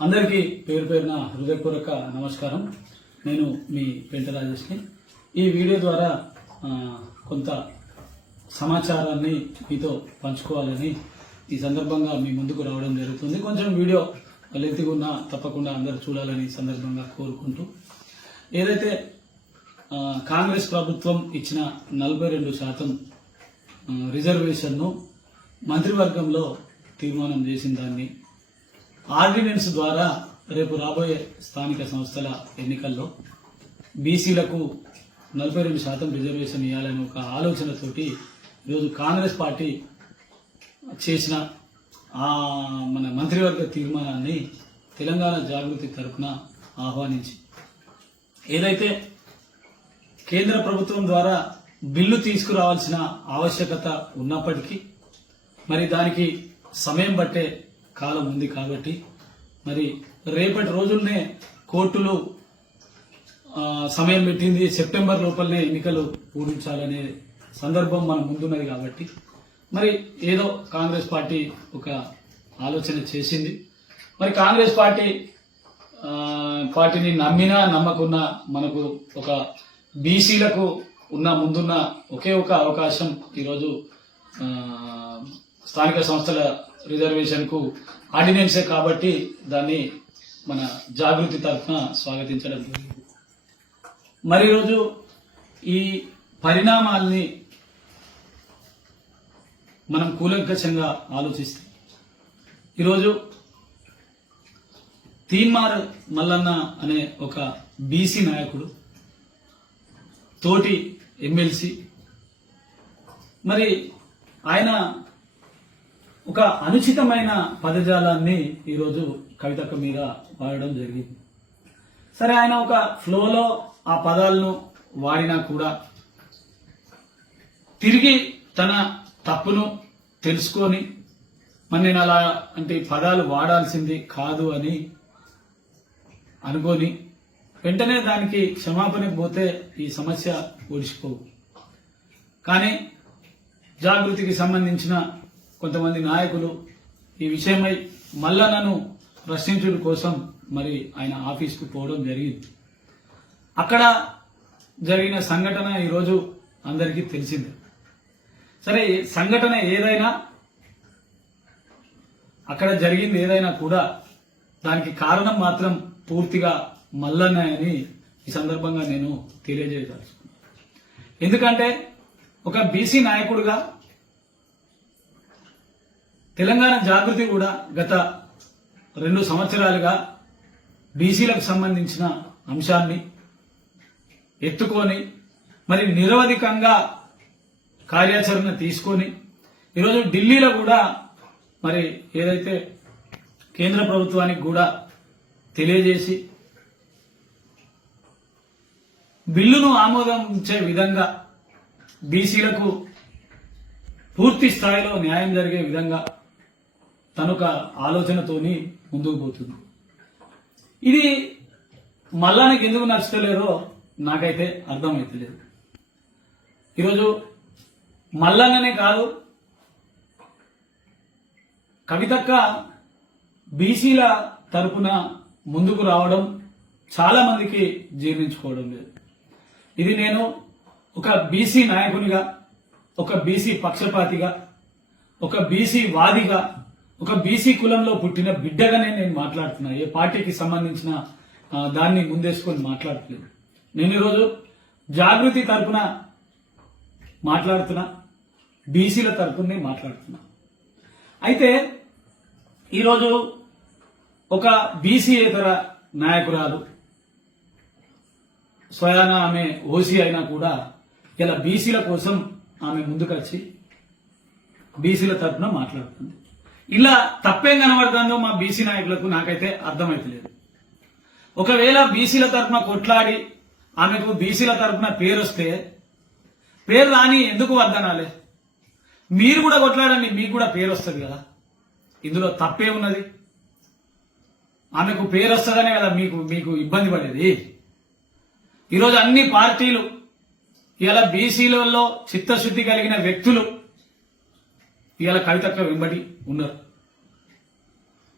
అందరికీ పేరు పేరున హృదయపూర్వక నమస్కారం. నేను మీ పెంట రాజేష్ని. ఈ వీడియో ద్వారా కొంత సమాచారాన్ని మీతో పంచుకోవాలని ఈ సందర్భంగా మీ ముందుకు రావడం జరుగుతుంది. కొంచెం వీడియో లెంగ్త్గా ఉన్నా తప్పకుండా అందరూ చూడాలని సందర్భంగా కోరుకుంటూ, ఏదైతే కాంగ్రెస్ ప్రభుత్వం ఇచ్చిన 42% రిజర్వేషన్ను మంత్రివర్గంలో తీర్మానం చేసిన దాన్ని ఆర్డినెన్స్ ద్వారా రేపు రాబోయే స్థానిక సంస్థల ఎన్నికల్లో బీసీలకు 42% రిజర్వేషన్ ఇవ్వాలని ఒక ఆలోచనతోటి ఈరోజు కాంగ్రెస్ పార్టీ చేసిన మన మంత్రివర్గ తీర్మానాన్ని తెలంగాణ జాగృతి తరఫున ఆహ్వానించి, ఏదైతే కేంద్ర ప్రభుత్వం ద్వారా బిల్లు తీసుకురావాల్సిన ఆవశ్యకత ఉన్నప్పటికీ మరి దానికి సమయం పట్టే కాలం ఉంది కాబట్టి మరి రేపటి రోజుల్నే కోర్టులు సమయం పెట్టింది. సెప్టెంబర్ లోపలనే ఎన్నికలు పూరించాలనే సందర్భం మన ముందున్నది కాబట్టి మరి ఏదో కాంగ్రెస్ పార్టీ ఒక ఆలోచన చేసింది. మరి కాంగ్రెస్ పార్టీని నమ్మినా నమ్మకున్నా మనకు ఒక బీసీలకు ముందున్న ఒకే ఒక అవకాశం ఈరోజు స్థానిక సంస్థల రిజర్వేషన్ కు ఆర్డినెన్సే కాబట్టి దాన్ని మన జాగృతి తరఫున స్వాగతించడం జరిగింది. మరి ఈరోజు ఈ పరిణామాల్ని మనం కూలంకషంగా ఆలోచిస్తాం. ఈరోజు తీన్మార్ మల్లన్న అనే ఒక బీసీ నాయకుడు, తోటి ఎమ్మెల్సీ, మరి ఆయన ఒక అనుచితమైన పదజాలాన్ని ఈరోజు కవితక్క మీద వాడడం జరిగింది. సరే, ఆయన ఒక ఫ్లోలో ఆ పదాలను వాడినా కూడా తిరిగి తన తప్పును తెలుసుకొని మరి నేను అలా అంటే పదాలు వాడాల్సింది కాదు అని అనుకొని వెంటనే దానికి క్షమాపణ పోతే ఈ సమస్య ఓడిసిపోవు. కానీ జాగృతికి సంబంధించిన కొంతమంది నాయకులు ఈ విషయమై మల్లన్నను ప్రశ్నించడం కోసం మరి ఆయన ఆఫీస్కు పోవడం జరిగింది. అక్కడ జరిగిన సంఘటన ఈరోజు అందరికీ తెలిసిందే. సరే, సంఘటన ఏదైనా, అక్కడ జరిగింది ఏదైనా కూడా దానికి కారణం మాత్రం పూర్తిగా మల్లన్న అని ఈ సందర్భంగా నేను తెలియజేయదలుచుకున్నాను. ఎందుకంటే ఒక బీసీ నాయకుడిగా తెలంగాణ జాగృతి కూడా గత 2 సంవత్సరాలుగా బీసీలకు సంబంధించిన అంశాన్ని ఎత్తుకొని మరి నిరవధికంగా కార్యాచరణ తీసుకొని ఈరోజు ఢిల్లీలో కూడా మరి ఏదైతే కేంద్ర ప్రభుత్వానికి కూడా తెలియజేసి బిల్లును ఆమోదించే విధంగా బీసీలకు పూర్తి స్థాయిలో న్యాయం జరిగే విధంగా తనొక ఆలోచనతోని ముందుకు పోతుంది. ఇది మల్లానికి ఎందుకు నచ్చలేదో నాకైతే అర్థమైతలేదు. ఈరోజు మల్లన్ననే కాదు, కవితక్క బీసీల తరపున ముందుకు రావడం చాలా మందికి జీర్ణించుకోవడం లేదు. ఇది నేను ఒక బీసీ నాయకునిగా, ఒక బీసీ పక్షపాతిగా, ఒక బీసీ వాదిగా, ఒక బీసీ కులంలో పుట్టిన బిడ్డగానే నేను మాట్లాడుతున్నా. ఏ పార్టీకి సంబంధించిన దాన్ని ముందేసుకొని మాట్లాడట్లేదు. నేను ఈరోజు జాగృతి తరపున మాట్లాడుతున్నా, బీసీల తరపునే మాట్లాడుతున్నా. అయితే ఈరోజు ఒక బీసీయేతర నాయకురాలు, స్వయాన ఆమె ఓసీ అయినా కూడా ఇలా బీసీల కోసం ఆమె ముందుకొచ్చి బీసీల తరఫున మాట్లాడుతుంది. ఇలా తప్పేం కనబడుతుందో మా బీసీ నాయకులకు నాకైతే అర్థమైతలేదు. ఒకవేళ బీసీల తరఫున కొట్లాడి ఆమెకు బీసీల తరఫున పేరు వస్తే, పేరు రాని ఎందుకు వద్దనాలే? మీరు కూడా కొట్లాడండి, మీకు కూడా పేరు వస్తుంది కదా. ఇందులో తప్పే ఉన్నది? ఆమెకు పేరు వస్తుందనే కదా మీకు ఇబ్బంది పడేది. ఈరోజు అన్ని పార్టీలు ఇలా బీసీలలో చిత్తశుద్ధి కలిగిన వ్యక్తులు ఇలా కవితక్క వెంబడి ఉన్నారు.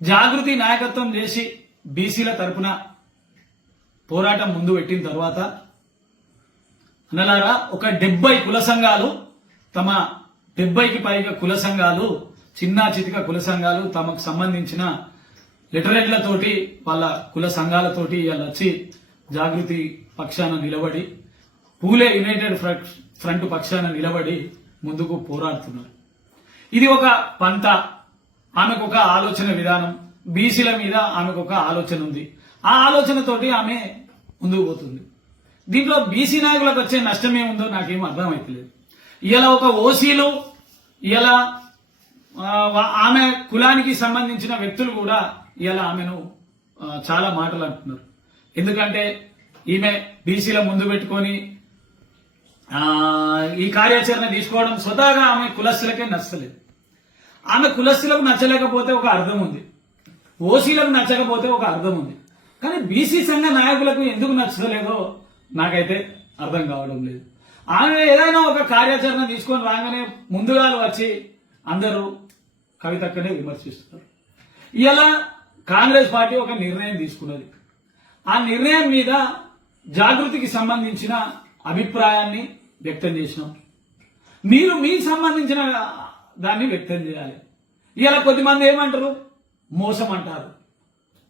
జాగృతి నాయకత్వం చేసి బీసీల తరపున పోరాటం ముందు పెట్టిన తర్వాత అన్నలారా ఒక 70 కుల సంఘాలు తమ 70కి పైగా కుల సంఘాలు చిన్న చితిక కుల సంఘాలు తమకు సంబంధించిన లిటరేట్లతోటి వాళ్ళ కుల సంఘాలతోటి వాళ్ళు వచ్చి జాగృతి పక్షాన నిలబడి పూలే యునైటెడ్ ఫ్రంట్ పక్షాన నిలబడి ముందుకు పోరాడుతున్నారు. ఇది ఒక పంత, ఆమెకు ఒక ఆలోచన విధానం, బీసీల మీద ఆమెకు ఒక ఆలోచన ఉంది. ఆ ఆలోచనతోటి ఆమె ముందుకు పోతుంది. దీంట్లో బీసీ నాయకులకు వచ్చే నష్టం ఏముందో నాకేం అర్థమైతలేదు. ఇలా ఒక ఓసీలు ఇలా ఆమె కులానికి సంబంధించిన వ్యక్తులు కూడా ఇలా ఆమెను చాలా మాటలు అంటున్నారు. ఎందుకంటే ఈమె బీసీల ముందు పెట్టుకొని ఈ కార్యాచరణ తీసుకోవడం స్వతహాగా ఆమె కులస్తులకే నచ్చలేదు. ఆమె కులస్తులకు నచ్చలేకపోతే ఒక అర్థం ఉంది, ఓసీలకు నచ్చకపోతే ఒక అర్థం ఉంది. కానీ బీసీ సంఘ నాయకులకు ఎందుకు నచ్చలేదో నాకైతే అర్థం కావడం లేదు. ఆమె ఏదైనా ఒక కార్యాచరణ తీసుకొని రాగానే ముందుగా వచ్చి అందరూ కవితక్కనే విమర్శిస్తున్నారు. ఇలా కాంగ్రెస్ పార్టీ ఒక నిర్ణయం తీసుకున్నది. ఆ నిర్ణయం మీద జాగృతికి సంబంధించిన అభిప్రాయాన్ని వ్యక్తం చేసినాం. మీరు మీకు సంబంధించిన దాన్ని వ్యక్తం చేయాలి. ఇలా కొద్దిమంది ఏమంటారు, మోసం అంటారు,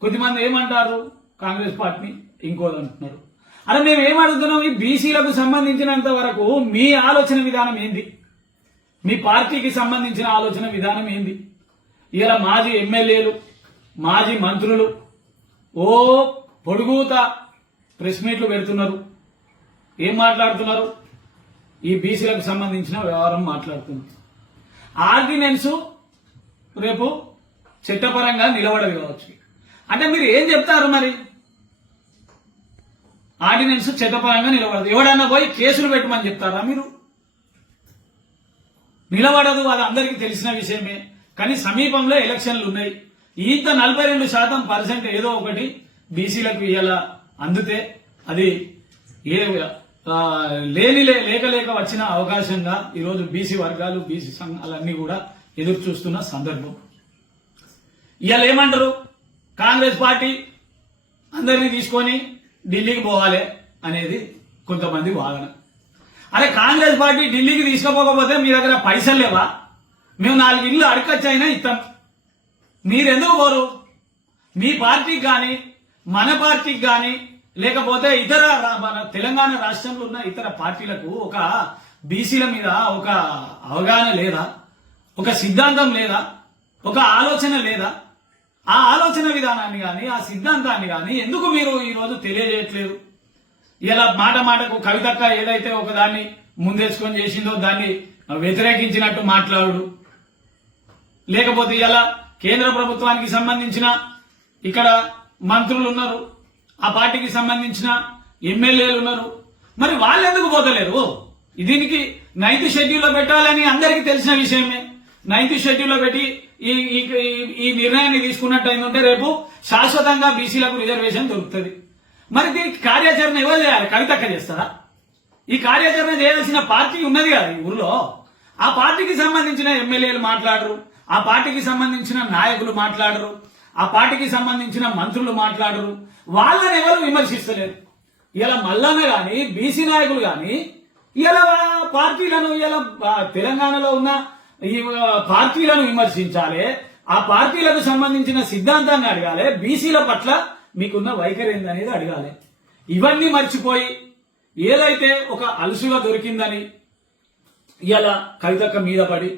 కొద్దిమంది ఏమంటారు కాంగ్రెస్ పార్టీని ఇంకోది అంటున్నారు. అలా మేము ఏమడుగుతున్నాం, ఈ బీసీలకు సంబంధించినంత వరకు మీ ఆలోచన విధానం ఏంది, మీ పార్టీకి సంబంధించిన ఆలోచన విధానం ఏంది? ఇలా మాజీ ఎమ్మెల్యేలు మాజీ మంత్రులు ఓ పొడుగుత ప్రెస్ మీట్లు పెడుతున్నారు. ఏం మాట్లాడుతున్నారు? ఈ బీసీలకు సంబంధించిన వ్యవహారం మాట్లాడుతున్నారు. ఆర్డినెన్స్ రేపు చట్టపరంగా నిలబడదు కావచ్చు. అంటే మీరు ఏం చెప్తారు మరి? ఆర్డినెన్స్ చట్టపరంగా నిలబడదు, ఎవడన్నా పోయి కేసులు పెట్టమని చెప్తారా మీరు? నిలబడదు, అది అందరికీ తెలిసిన విషయమే. కానీ సమీపంలో ఎలక్షన్లు ఉన్నాయి. ఇంత 42% ఏదో ఒకటి బీసీలకు ఇలా అందుతే అది లేక వచ్చిన అవకాశంగా ఈరోజు బీసీ వర్గాలు బీసీ సంఘాలన్నీ కూడా ఎదురు చూస్తున్న సందర్భం. ఇవాళ ఏమంటారు, కాంగ్రెస్ పార్టీ అందరినీ తీసుకొని ఢిల్లీకి పోవాలి అనేది కొంతమంది వాదన. అరే కాంగ్రెస్ పార్టీ ఢిల్లీకి తీసుకుపోకపోతే మీ దగ్గర పైసలు లేవా? మేము 4 ఇళ్ళు అడగచ్చైనా ఇస్తాం, మీరెందుకు పోరు? మీ పార్టీకి కానీ మన పార్టీకి కానీ లేకపోతే ఇతర మన తెలంగాణ రాష్ట్రంలో ఉన్న ఇతర పార్టీలకు ఒక బీసీల మీద ఒక అవగాహన లేదా, ఒక సిద్ధాంతం లేదా, ఒక ఆలోచన లేదా? ఆ ఆలోచన విధానాన్ని కానీ ఆ సిద్ధాంతాన్ని కానీ ఎందుకు మీరు ఈరోజు తెలియజేయట్లేదు? ఇలా మాట మాటకు కవితక్క ఏదైతే ఒకదాన్ని ముందేసుకొని చేసిందో దాన్ని వ్యతిరేకించినట్టు మాట్లాడు, లేకపోతే ఇలా కేంద్ర ప్రభుత్వానికి సంబంధించిన ఇక్కడ మంత్రులు ఉన్నారు, ఆ పార్టీకి సంబంధించిన ఎమ్మెల్యేలు ఉన్నారు, మరి వాళ్ళు ఎందుకు పోతలేరు? దీనికి 9th షెడ్యూల్లో పెట్టాలని అందరికీ తెలిసిన విషయమే. 9th షెడ్యూల్లో పెట్టి ఈ నిర్ణయాన్ని తీసుకున్నట్టు అయిందంటే రేపు శాశ్వతంగా బీసీలకు రిజర్వేషన్ దొరుకుతుంది. మరి దీనికి కార్యాచరణ ఎవరు చేయాలి? కవితక్క చేస్తారా? ఈ కార్యాచరణ చేయాల్సిన పార్టీ ఉన్నది కదా ఈ ఊర్లో. ఆ పార్టీకి సంబంధించిన ఎమ్మెల్యేలు మాట్లాడరు, ఆ పార్టీకి సంబంధించిన నాయకులు మాట్లాడరు, ఆ పార్టీకి సంబంధించిన మంత్రులు మాట్లాడరు, వాళ్ళని ఎవరు విమర్శిస్తలేరు. ఇలా మల్లన్న గాని బీసీ నాయకులు గాని ఇలా పార్టీలను ఇలా తెలంగాణలో ఉన్న ఈ పార్టీలను విమర్శించాలి, ఆ పార్టీలకు సంబంధించిన సిద్ధాంతాన్ని అడగాలి, బీసీల పట్ల మీకున్న వైఖరి ఏందనేది అడగాలి. ఇవన్నీ మర్చిపోయి ఏదైతే ఒక అలుసుగా దొరికిందని ఇలా కవితక్క మీద పడి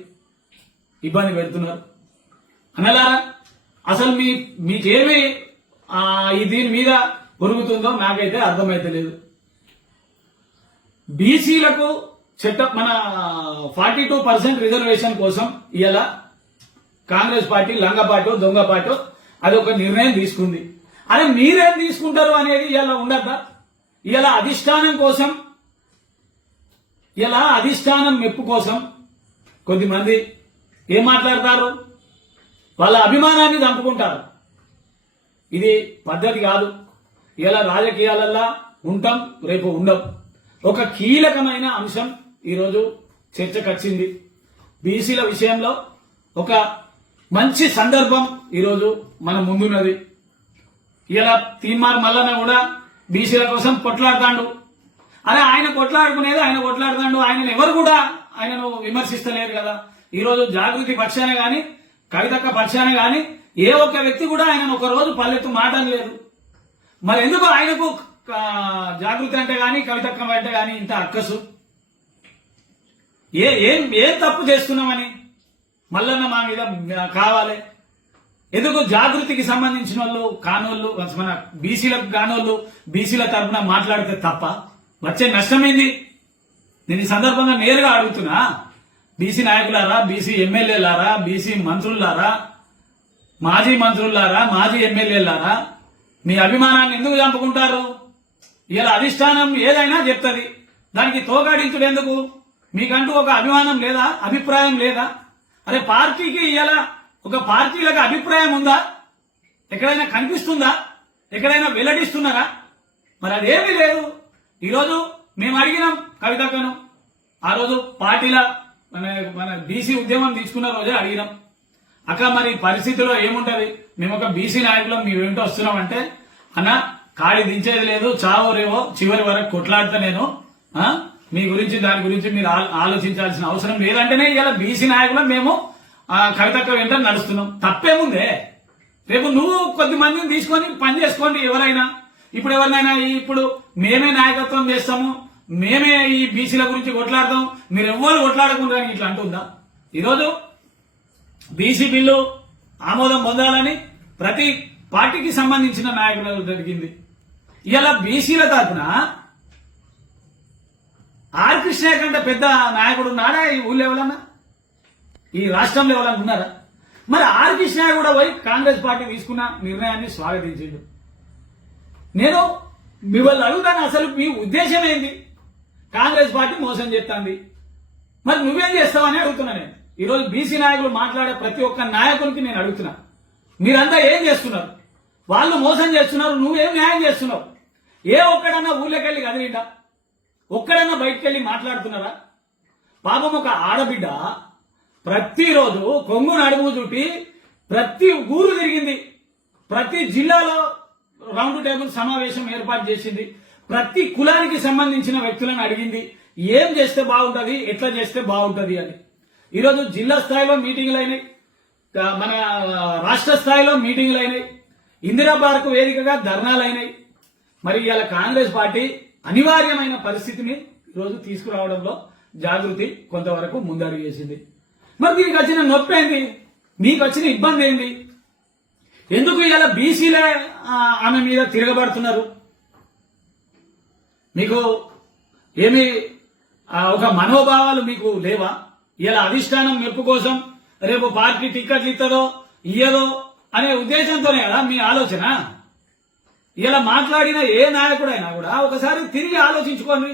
ఇబ్బంది పెడుతున్నారు. అనలారా అసలు మీకేమి దీని మీద పొరుగుతుందో నాకైతే అర్థమైతే లేదు. బీసీలకు మన 42% రిజర్వేషన్ కోసం ఇలా కాంగ్రెస్ పార్టీ లంగపాటు దొంగపాటు అది ఒక నిర్ణయం తీసుకుంది. అరే మీరేం తీసుకుంటారు అనేది ఇలా ఉండద్దా? ఇలా అధిష్టానం కోసం, ఇలా అధిష్టానం మెప్పు కోసం కొద్దిమంది ఏం మాట్లాడతారు, వాళ్ళ అభిమానాన్ని చంపుకుంటారు. ఇది పద్ధతి కాదు. ఇలా రాజకీయాలల్లా ఉంటాం, రేపు ఉండం. ఒక కీలకమైన అంశం ఈరోజు చర్చకు వచ్చింది. బీసీల విషయంలో ఒక మంచి సందర్భం ఈరోజు మన ముందున్నది. ఇలా తీన్మార్ మల్లన్న కూడా బీసీల కోసం కొట్లాడుతాడు. అరే ఆయన కొట్లాడుకునేది ఆయన కొట్లాడుతాడు, ఆయన ఎవరు కూడా ఆయనను విమర్శిస్తలేరు కదా. ఈరోజు జాగృతి పక్షాన గాని కవితక్క పక్షాన గాని ఏ ఒక్క వ్యక్తి కూడా ఆయనను ఒక రోజు పల్లెత్తు మాటలేదు. మరి ఎందుకు ఆయనకు జాగృతి అంటే గాని కవితక్క అంటే గాని ఇంత అక్కసు? ఏం తప్పు చేస్తున్నామని మల్లన్న మా మీద కావాలి? ఎందుకు జాగృతికి సంబంధించిన వాళ్ళు కానోళ్ళు, మన బీసీలకు కానోళ్ళు బీసీల తరఫున మాట్లాడితే తప్ప వచ్చే నష్టమైంది? నేను ఈ సందర్భంగా నేరుగా అడుగుతున్నా, బీసీ నాయకులారా, బీసీ ఎమ్మెల్యేలారా, బీసీ మంత్రులారా, మాజీ మంత్రులారా, మాజీ ఎమ్మెల్యేలారా, మీ అభిమానాన్ని ఎందుకు చంపుకుంటారు? ఇలా అధిష్టానం ఏదైనా చెప్తుంది, దానికి తోగాడించుడు ఎందుకు? మీకంటూ ఒక అభిమానం లేదా, అభిప్రాయం లేదా? అరే పార్టీకి ఇలా ఒక పార్టీలకు అభిప్రాయం ఉందా? ఎక్కడైనా కనిపిస్తుందా? ఎక్కడైనా వెల్లడిస్తున్నారా? మరి అదేమీ లేదు. ఈరోజు మేము అడిగినాం కవితక్కను, ఆ రోజు పార్టీల మన బీసీ ఉద్యమం తీసుకున్న రోజే అడిగినాం, అక్క మరి పరిస్థితిలో ఏముంటది, మేము ఒక బీసీ నాయకులం మేమేంటో వస్తున్నాం అంటే, అన్న కాడి దించేది లేదు, చావో రేవో చివరి వరకు కొట్లాడతా నేను, మీ గురించి దాని గురించి మీరు ఆలోచించాల్సిన అవసరం లేదంటేనే ఇలా బీసీ నాయకులం మేము కవితక్క వెంట నడుస్తున్నాం. తప్పేముందే? రేపు నువ్వు కొద్ది మందిని తీసుకొని పని చేసుకోండి ఎవరైనా. ఇప్పుడు ఎవరినైనా ఇప్పుడు మేమే నాయకత్వం చేస్తాము, మేమే ఈ బీసీల గురించి కొట్లాడతాం, మీరు ఎవ్వరు కొట్లాడకుండా ఇట్లా అంటుందా? ఈరోజు బీసీ బిల్లు ఆమోదం పొందాలని ప్రతి పార్టీకి సంబంధించిన నాయకులు జరిగింది. ఇలా బీసీల తరఫున ఆర్ కృష్ణ కంటే పెద్ద నాయకుడు ఉన్నాడా ఈ ఊళ్ళో ఎవరన్నా, ఈ రాష్ట్రంలో ఎవరన్నా ఉన్నారా? మరి ఆర్ కృష్ణ కూడా పోయి కాంగ్రెస్ పార్టీ తీసుకున్న నిర్ణయాన్ని స్వాగతించిండు. నేను మిమ్మల్ని అడుగుతాను, అసలు మీ ఉద్దేశం ఏంది? కాంగ్రెస్ పార్టీ మోసం చేస్తుంది, మరి నువ్వేం చేస్తావని అడుగుతున్నా నేను. ఈరోజు బీసీ నాయకులు మాట్లాడే ప్రతి ఒక్క నాయకునికి నేను అడుగుతున్నా, మీరంతా ఏం చేస్తున్నారు? వాళ్ళు మోసం చేస్తున్నారు, నువ్వేం న్యాయం చేస్తున్నావు? ఏ ఒక్కడన్నా ఊళ్ళకెళ్ళి కదిలిండా? ఒక్కడన్నా బయటకెళ్ళి మాట్లాడుతున్నారా? పాపం ఒక ఆడబిడ్డ ప్రతిరోజు కొంగు నడుము చుట్టి ప్రతి ఊరు తిరిగింది, ప్రతి జిల్లాలో రౌండ్ టేబుల్ సమావేశం ఏర్పాటు చేసింది, ప్రతి కులానికి సంబంధించిన వ్యక్తులను అడిగింది, ఏం చేస్తే బాగుంటది, ఎట్లా చేస్తే బాగుంటది అని. ఈరోజు జిల్లా స్థాయిలో మీటింగ్లు అయినాయి, మన రాష్ట్ర స్థాయిలో మీటింగ్లు అయినాయి, ఇందిరా పార్క్ వేదికగా ధర్నాలు అయినాయి. మరి ఇలా కాంగ్రెస్ పార్టీ అనివార్యమైన పరిస్థితిని ఈరోజు తీసుకురావడంలో జాగృతి కొంతవరకు ముందడుగు వేసింది. మరి దీనికి వచ్చిన నొప్పి ఏంది? మీకు వచ్చిన ఇబ్బంది ఏంది? ఎందుకు ఇలా బీసీలే ఆమె మీద తిరగబడుతున్నారు? మీకు ఏమి ఒక మనోభావాలు మీకు లేవా? ఇలా అధిష్టానం మెప్పు కోసం రేపు పార్టీ టిక్కెట్లు ఇస్తుందో ఇయ్యదో అనే ఉద్దేశంతోనే కదా మీ ఆలోచన. ఇలా మాట్లాడిన ఏ నాయకుడైనా కూడా ఒకసారి తిరిగి ఆలోచించుకోండి.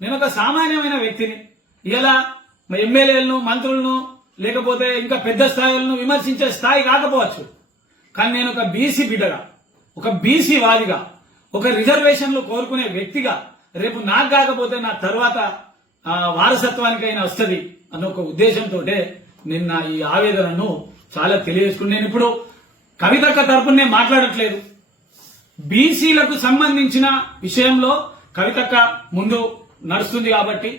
నేను ఒక సామాన్యమైన వ్యక్తిని, ఇలా ఎమ్మెల్యేలను, మంత్రులను, లేకపోతే ఇంకా పెద్ద స్థాయిలను విమర్శించే స్థాయి కాకపోవచ్చు, కానీ నేను ఒక బీసీ బిడ్డగా, ఒక బీసీ వాదిగా, ఒక రిజర్వేషన్లు కోరుకునే వ్యక్తిగా రేపు నాకు కాకపోతే నా తర్వాత వారసత్వానికైనా వస్తుంది అన్న ఒక ఉద్దేశంతో నిన్న ఈ ఆవేదనను చాలా తెలియజేసుకుని, నేను ఇప్పుడు కవితక్క తరపునే మాట్లాడట్లేదు, బీసీలకు సంబంధించిన విషయంలో కవితక్క ముందు నడుస్తుంది కాబట్టి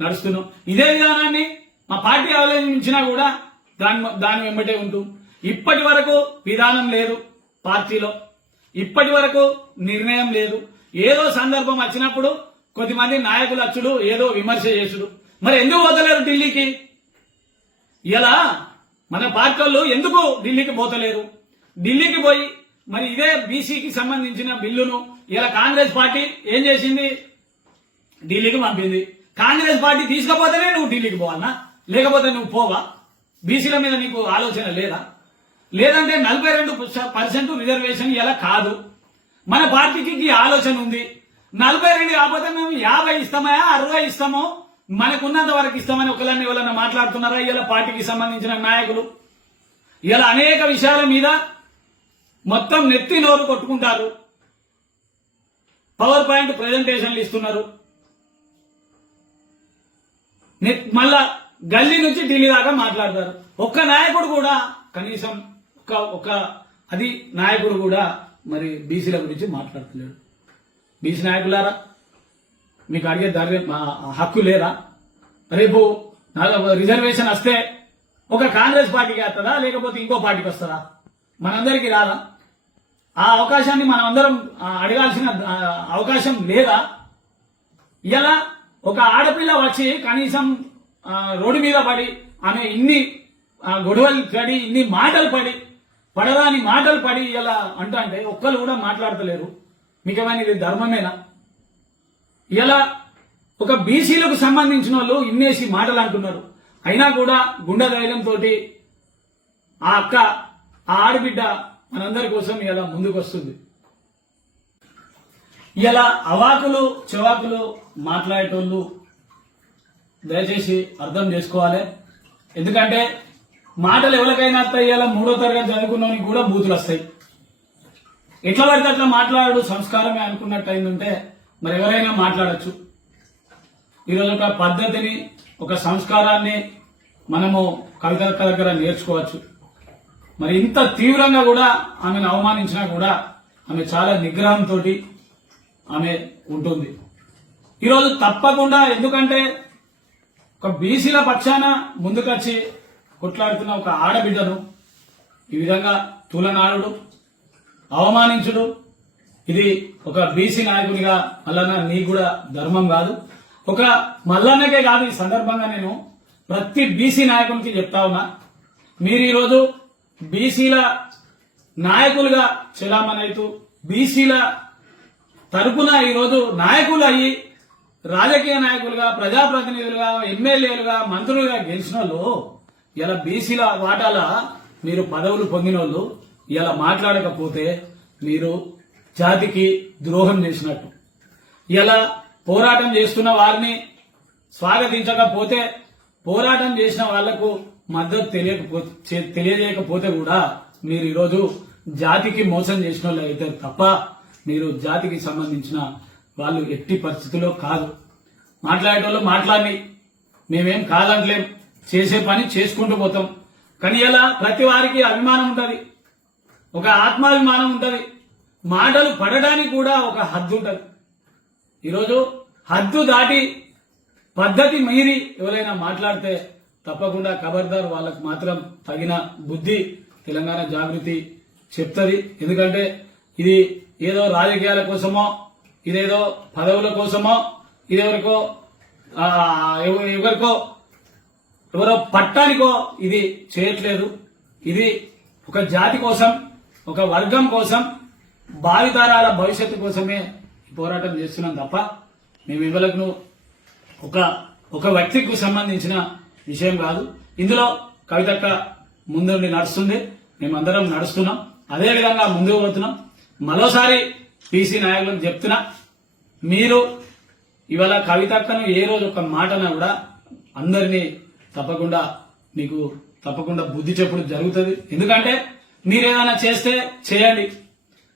నడుస్తున్నాం. ఇదే విధానాన్ని మా పార్టీ ఆలోచించినా కూడా దాని వెంబటే ఉంటూ, ఇప్పటి వరకు విధానం లేదు పార్టీలో, ఇప్పటి వరకు నిర్ణయం లేదు. ఏదో సందర్భం వచ్చినప్పుడు కొద్దిమంది నాయకులు వచ్చుడు, ఏదో విమర్శ చేసుడు. మరి ఎందుకు పోతలేరు ఢిల్లీకి? ఇలా మన పార్టీ వాళ్ళు ఎందుకు ఢిల్లీకి పోతలేరు? ఢిల్లీకి పోయి మరి ఇదే బీసీకి సంబంధించిన బిల్లును ఇలా కాంగ్రెస్ పార్టీ ఏం చేసింది? ఢిల్లీకి పంపింది. కాంగ్రెస్ పార్టీ తీసుకపోతేనే నువ్వు ఢిల్లీకి పోవాలన్నా? లేకపోతే నువ్వు పోవా? బీసీల మీద నీకు ఆలోచన లేదా? లేదంటే 42% రిజర్వేషన్ ఇలా కాదు, మన పార్టీకి ఆలోచన ఉంది. 42 కాకపోతే మేము 50 ఇస్తామా, 60 ఇస్తామో, మనకున్నంత వరకు ఇస్తామని ఒకళ్ళని ఎవరన్నా మాట్లాడుతున్నారా? ఇలా పార్టీకి సంబంధించిన నాయకులు ఇలా అనేక విషయాల మీద మొత్తం నెత్తి నోరు కొట్టుకుంటారు, పవర్ పాయింట్ ప్రెజెంటేషన్లు ఇస్తున్నారు, మళ్ళా గల్లీ నుంచి ఢిల్లీ దాకా మాట్లాడతారు. ఒక్క నాయకుడు కూడా కనీసం ఒక అది నాయకుడు కూడా మరి బీసీల గురించి మాట్లాడుతున్నాడు. బీసీ నాయకులారా, మీకు అడిగే హక్కు లేదా? రేపు రిజర్వేషన్ వస్తే ఒక కాంగ్రెస్ పార్టీకి వస్తుందా, లేకపోతే ఇంకో పార్టీకి వస్తుందా? మనందరికీ రాదా? ఆ అవకాశాన్ని మనం అందరం అడగాల్సిన అవకాశం లేదా? ఇలా ఒక ఆడపిల్ల వచ్చి కనీసం రోడ్డు మీద పడి ఆమె ఇన్ని గొడవలు పడి ఇన్ని మాటలు పడరాని మాటలు పడి ఇలా అంటే ఒక్కరు కూడా మాట్లాడతలేరు. మీకేమైనా ఇది ధర్మమేనా? ఇలా ఒక బీసీలకు సంబంధించిన వాళ్ళు ఇన్నేసి మాటలు అంటున్నారు. అయినా కూడా గుండె ధైర్యంతో ఆ అక్క, ఆ ఆడబిడ్డ మనందరి కోసం ఇలా ముందుకు వస్తుంది. ఇలా అవాకులు చెవాకులు మాట్లాడేటోళ్ళు దయచేసి అర్థం చేసుకోవాలి. ఎందుకంటే మాటలు ఎవరికైనా వస్తాయి. ఇలా 3వ తరగతి చదువుకున్నోనికి కూడా బూతులు వస్తాయి. ఎట్లా పడితే అట్లా మాట్లాడు సంస్కారమే అనుకున్నట్టు అయిందంటే మరి ఎవరైనా మాట్లాడచ్చు. ఈరోజు ఒక పద్ధతిని, ఒక సంస్కారాన్ని మనము కవితక్క దగ్గర నేర్చుకోవచ్చు. మరి ఇంత తీవ్రంగా కూడా ఆమెను అవమానించినా కూడా ఆమె చాలా నిగ్రహంతో ఆమె ఉంటుంది. ఈరోజు తప్పకుండా, ఎందుకంటే ఒక బీసీల పక్షాన ముందుకొచ్చి కొట్లాడుతున్న ఒక ఆడబిడ్డను ఈ విధంగా తులనాడుడు, అవమానించుడు, ఇది ఒక బీసీ నాయకునిగా మల్లన్న నీకు కూడా ధర్మం కాదు. ఒక మల్లన్నకే కాదు, ఈ సందర్భంగా నేను ప్రతి బీసీ నాయకునికి చెప్తా ఉన్నా, మీరు ఈరోజు బీసీల నాయకులుగా చెలామణైతూ బీసీల తరపున ఈరోజు నాయకులు అయ్యి రాజకీయ నాయకులుగా, ప్రజాప్రతినిధులుగా, ఎమ్మెల్యేలుగా, మంత్రులుగా గెలిచిన వాళ్ళు ఇలా బీసీల వాటాల మీరు పదవులు పొందిన వాళ్ళు ఇలా మాట్లాడకపోతే మీరు జాతికి ద్రోహం చేసినట్టు. ఇలా పోరాటం చేస్తున్న వారిని స్వాగతించకపోతే, పోరాటం చేసిన వాళ్లకు మద్దతు తెలియజేయకపోతే కూడా మీరు ఈరోజు జాతికి మోసం చేసిన వాళ్ళు అయితే తప్ప మీరు జాతికి సంబంధించిన వాళ్ళు ఎట్టి పరిస్థితుల్లో కాదు. మాట్లాడేటోళ్ళు మాట్లాడి మేమేం కాదంటలేం, చేసే పని చేసుకుంటూ పోతాం. కానీ ఇలా ప్రతి వారికి అభిమానం ఉంటది, ఒక ఆత్మాభిమానం ఉంటది. మాటలు పడడానికి కూడా ఒక హద్దు ఉంటది. ఈరోజు హద్దు దాటి పద్ధతి మీరి ఎవరైనా మాట్లాడితే తప్పకుండా ఖబర్దార్, వాళ్ళకు మాత్రం తగిన బుద్ధి తెలంగాణ జాగృతి చెప్తుంది. ఎందుకంటే ఇది ఏదో రాజకీయాల కోసమో, ఇదేదో పదవుల కోసమో, ఇదెవరికో ఎవరో పట్టానికో ఇది చేయట్లేదు. ఇది ఒక జాతి కోసం, ఒక వర్గం కోసం, భావితరాల భవిష్యత్తు కోసమే పోరాటం చేస్తున్నాం తప్ప మేము ఎవరికి ఒక వ్యక్తికి సంబంధించిన విషయం కాదు. ఇందులో కవితక్క ముందుండి నడుస్తుంది, మేమందరం నడుస్తున్నాం, అదే విధంగా ముందుకు పోతున్నాం. మరోసారి బీసీ నాయకులకు చెప్తున్నా, మీరు ఇవాళ కవితక్కను ఏ రోజు ఒక మాటనా కూడా అందరినీ తప్పకుండా మీకు తప్పకుండా బుద్ధి చెప్పడం జరుగుతుంది. ఎందుకంటే మీరేదైనా చేస్తే చేయండి,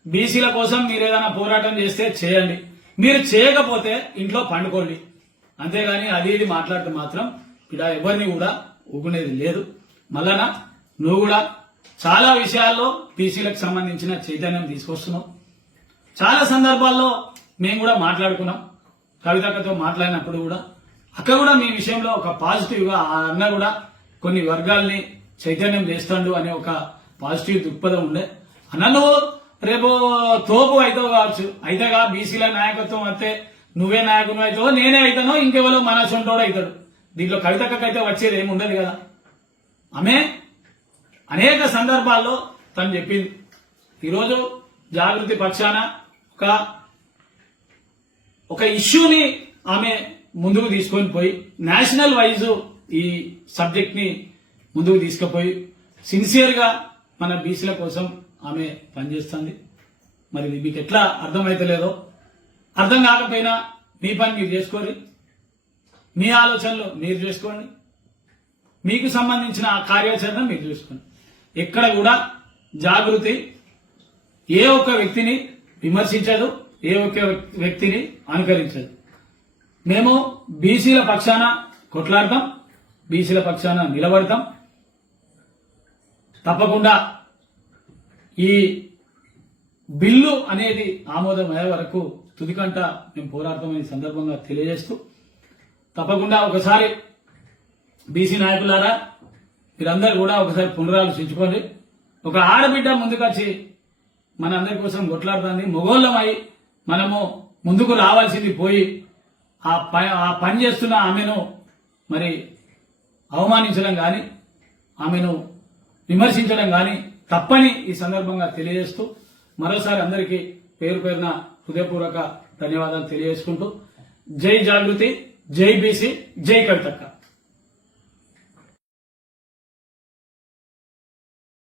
బీసీల కోసం మీరేదైనా పోరాటం చేస్తే చేయండి, మీరు చేయకపోతే ఇంట్లో పండుకోండి. అంతేగాని అది ఇది మాట్లాడితే మాత్రం ఇక్కడ ఎవరిని కూడా ఊగునేది లేదు. మళ్ళా నువ్వు కూడా చాలా విషయాల్లో బీసీలకు సంబంధించిన చైతన్యం తీసుకొస్తున్నావు. చాలా సందర్భాల్లో మేము కూడా మాట్లాడుకున్నాం, కవితక్కతో మాట్లాడినప్పుడు కూడా అక్క కూడా మీ విషయంలో ఒక పాజిటివ్ గా ఆ అన్న కూడా కొన్ని వర్గాల్ని చైతన్యం చేస్తాడు అనే ఒక పాజిటివ్ దృక్పథం ఉండే. అన్న నువ్వు రేపు తోపు అవుతావు కావచ్చు, అయితేగా బీసీల నాయకత్వం అయితే నువ్వే నాయకుడు అవుతావో, నేనే అవుతానో, ఇంకెవరో మన సొంటోడు అవుతాడు. దీంట్లో కవితక్కైతే వచ్చేది ఏమి ఉండదు కదా. ఆమె అనేక సందర్భాల్లో తను చెప్పింది. ఈరోజు జాగృతి పక్షాన ఒక ఇష్యూని ఆమె ముందుకు తీసుకొని పోయి నేషనల్ వైజ్ ఈ సబ్జెక్ట్ ని ముందుకు తీసుకుపోయి సిన్సియర్ గా మన బీసీల కోసం ఆమె పనిచేస్తుంది. మరి మీకు ఎట్లా అర్థమైతలేదో, అర్థం కాకపోయినా మీ పని మీరు చేసుకోండి, మీ ఆలోచనలు మీరు చేసుకోండి, మీకు సంబంధించిన ఆ కార్యాచరణ మీరు చూసుకోండి. ఎక్కడ కూడా జాగృతి ఏ ఒక్క వ్యక్తిని విమర్శించదు, ఏ ఒక్క వ్యక్తిని అనుకరించదు. మేము బీసీల పక్షాన కొట్లాడతాం, బీసీల పక్షాన నిలబడతాం. తప్పకుండా ఈ బిల్లు అనేది ఆమోదం అయ్యే వరకు తుదికంట మేము పోరాడతామని ఈ సందర్భంగా తెలియజేస్తూ తప్పకుండా ఒకసారి బీసీ నాయకులారా మీరందరూ కూడా ఒకసారి పునరాలోచించుకోండి. ఒక ఆడబిడ్డ ముందుకొచ్చి మన అందరి కోసం కొట్లాడుతుంది. మొగోళ్ళమై మనము ముందుకు రావాల్సింది పోయి ఆ పని చేస్తున్న ఆమెను మరి అవమానించడం కానీ ఆమెను విమర్శించడం కానీ తప్పని ఈ సందర్భంగా తెలియజేస్తూ మరోసారి అందరికీ పేరు పేరున హృదయపూర్వక ధన్యవాదాలు తెలియజేసుకుంటూ జై జాగృతి, జై బీసీ, జై కవితక్క.